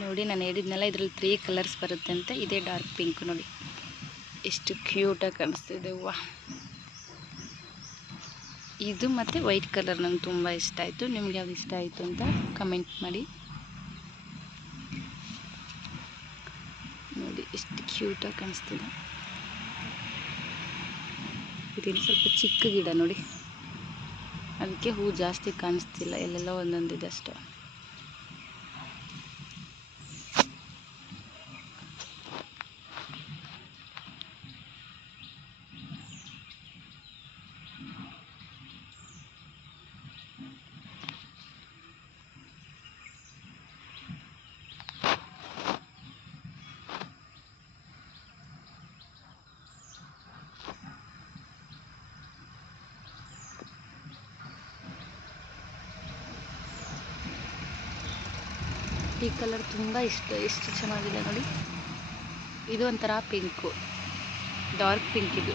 ನೋಡಿ ನಾನು ಹೇಳಿದ್ನಲ್ಲ ಇದರಲ್ಲಿ 3 ಕಲರ್ಸ್ ಬರುತ್ತೆ ಅಂತ. ಇದೇ ಡಾರ್ಕ್ ಪಿಂಕ್ ನೋಡಿ ಎಷ್ಟು ಕ್ಯೂಟಾಗಿ ಕಾಣಿಸ್ತಿದೆ ಹೂವು. ಇದು ಮತ್ತು ವೈಟ್ ಕಲರ್ ನಂಗೆ ತುಂಬ ಇಷ್ಟ ಆಯಿತು. ನಿಮ್ಗೆ ಯಾವ್ದು ಇಷ್ಟ ಆಯಿತು ಅಂತ ಕಮೆಂಟ್ ಮಾಡಿ. ನೋಡಿ ಎಷ್ಟು ಕ್ಯೂಟಾಗಿ ಕಾಣಿಸ್ತಿದೆ. ಇದೇನು ಸ್ವಲ್ಪ ಚಿಕ್ಕ ಗಿಡ ನೋಡಿ, ಅದಕ್ಕೆ ಹೂ ಜಾಸ್ತಿ ಕಾಣಿಸ್ತಿಲ್ಲ, ಎಲ್ಲೆಲ್ಲ ಒಂದೊಂದಿದೆ ಅಷ್ಟೇ. ಈ ಕಲರ್ ತುಂಬ ಇಷ್ಟ, ಎಷ್ಟು ಚೆನ್ನಾಗಿದೆ ನೋಡಿ. ಇದು ಒಂಥರ ಪಿಂಕು, ಡಾರ್ಕ್ ಪಿಂಕ್ ಇದು.